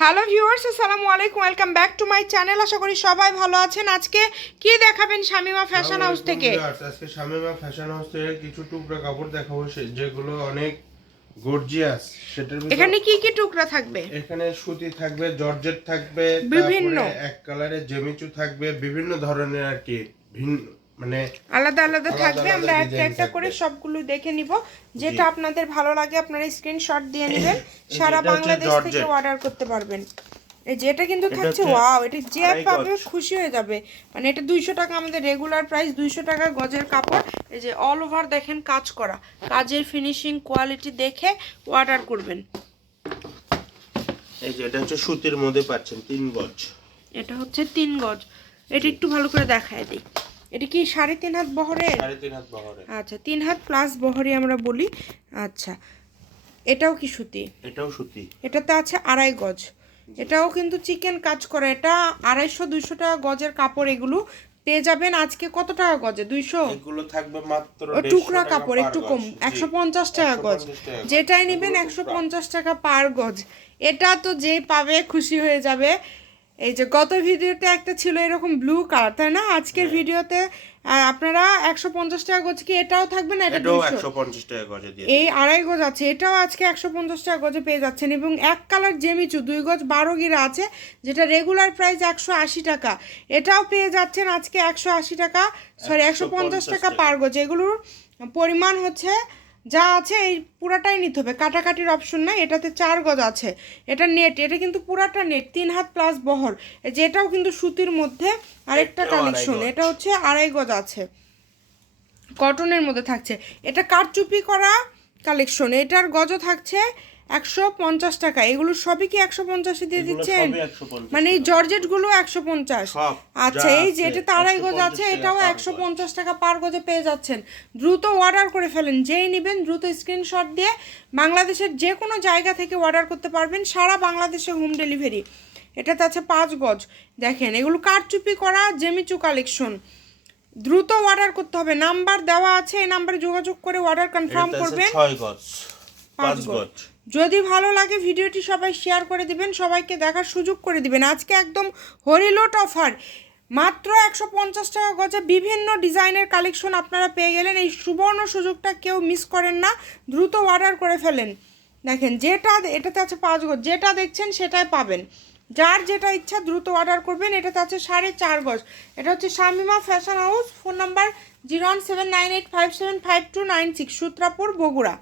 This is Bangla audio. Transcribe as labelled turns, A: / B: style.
A: হ্যালো ভিউয়ার্স আসসালামু আলাইকুম welcome back to my channel. আশা করি সবাই ভালো আছেন। আজকে কি দেখাবেন শামিমা ফ্যাশন হাউস থেকে?
B: আজকে শামিমা ফ্যাশন হাউস থেকে কিছু টুকরা কাপড় দেখাবো যেগুলো অনেক গর্জিয়াস সেটার
A: এখানে কি কি টুকরা থাকবে?
B: এখানে সুতি থাকবে জর্জেট থাকবে
A: বিভিন্ন।
B: এক কালারের জেমিচু থাকবে বিভিন্ন ধরনের আর কি ভিন্ন মানে
A: আলাদা আলাদা থাকবে আমরা একটা একটা করে সবগুলো দেখে নিব। যেটা আপনাদের ভালো লাগে আপনারা স্ক্রিনশট দিয়ে নেবেন। সারা বাংলাদেশ থেকে অর্ডার করতে পারবেন। এই যেটা কিন্তু থাকছে ওয়াও এটা যে পাবে খুশি হয়ে যাবে। মানে এটা দুইশো টাকা আমাদের রেগুলার প্রাইস দুইশো টাকা গজের কাপড়। এই যে অল ওভার দেখেন কাজ করা। কাজের ফিনিশিং কোয়ালিটি দেখে অর্ডার করবেন।
B: এই যে এটা হচ্ছে সুতির মধ্যে পাচ্ছেন তিন গজ।
A: এটা হচ্ছে তিন গজ। এটা একটু ভালো করে দেখায় দিই। এটা কি সাড়ে তিন হাত বহরের?
B: সাড়ে তিন হাত বহরে
A: আচ্ছা তিন হাত প্লাস বহরে আমরা বলি। আচ্ছা এটাও কি সুতি?
B: এটাও সুতি।
A: এটাতে আছে আড়াই গজ। এটাও কিন্তু চিকেন কাজ করে। এটা আড়াইশো দুইশো টাকা গজের কাপড় এগুলো। পেয়ে যাবেন আজকে কত টাকা গজে? দুইশো?
B: এগুলো থাকবে মাত্র
A: টুকরা কাপড় একটু কম। একশো পঞ্চাশ টাকা গজ।
B: 150 টাকা গজ।
A: যেটাই নেবেন একশো পঞ্চাশ টাকা পার গজ। এটা তো যে পাবে খুশি হয়ে যাবে। এই যে গত ভিডিওতে একটা ছিল এরকম ব্লু কালার তাই না? আজকের
B: হ্যাঁ।
A: ভিডিওতে আপনারা একশো পঞ্চাশ টাকা গজ কি এটাও থাকবে না? এটা
B: একশো পঞ্চাশ টাকা গজে
A: এই আড়াই গজ আছে এটাও আজকে একশো পঞ্চাশ টাকা গজে পেয়ে যাচ্ছেন এবং এক কালার জেমিচু দুই গজ বারো গিরা আছে যেটা রেগুলার প্রাইস একশো আশি টাকা। এটাও পেয়ে যাচ্ছেন আজকে একশো আশি টাকা সরি একশো পঞ্চাশ টাকা পার গজ। এগুলোর পরিমাণ হচ্ছে যা আছে এই পুরাটাই নিতে হবে। কাটাকাটির অপশন নাই এটাতে চার গজ আছে। এটা নেট এটা কিন্তু পুরাটা নেট তিন হাত প্লাস বহর। যেটাও কিন্তু সুতির মধ্যে আরেকটা কালেকশন এটা হচ্ছে আড়াই গজ আছে। কটনের মধ্যে থাকছে। এটা কারচুপি করা কালেকশন এটার গজও থাকছে একশো পঞ্চাশ টাকা এগুলো সবই কি একশো পঞ্চাশে দিয়ে দিচ্ছেন? মানে এই জর্জেটগুলো একশো পঞ্চাশ। আচ্ছা এই যে
B: আছে,
A: এটা তারাই গজ আছে এটাও একশো পঞ্চাশ টাকা পার গজে পেয়ে যাচ্ছেন। দ্রুত অর্ডার করে ফেলেন যেই নেবেন দ্রুত স্ক্রিনশট দিয়ে বাংলাদেশের যে কোনো জায়গা থেকে অর্ডার করতে পারবেন সারা বাংলাদেশে হোম ডেলিভারি এটাতে আছে পাঁচ গজ। দেখেন এগুলো কারচুপি করা জেমিচু কালেকশন দ্রুত অর্ডার করতে হবে। নাম্বার দেওয়া আছে এই নাম্বারে যোগাযোগ করে অর্ডার কনফার্ম করবেন।
B: ছয় গজ।
A: পাঁচ।
B: গজ।
A: যদি ভালো লাগে ভিডিওটি সবাই শেয়ার করে দিবেন সবাইকে দেখার সুযোগ করে দিবেন। আজকে একদম হরিলোট অফার মাত্র একশো পঞ্চাশ টাকা গজে বিভিন্ন ডিজাইনের কালেকশন আপনারা পেয়ে গেলেন। এই সুবর্ণ সুযোগটা কেউ মিস করেন না দ্রুত অর্ডার করে ফেলেন। দেখেন যেটা এটাতে আছে পাঁচ গজ। যেটা দেখছেন সেটাই পাবেন। যার যেটা ইচ্ছা দ্রুত অর্ডার করবেন। এটাতে আছে সাড়ে চার গজ। এটা হচ্ছে Shamima fashion house phone number zero one seven nine eight five seven five two nine six Sutrapur Bogura.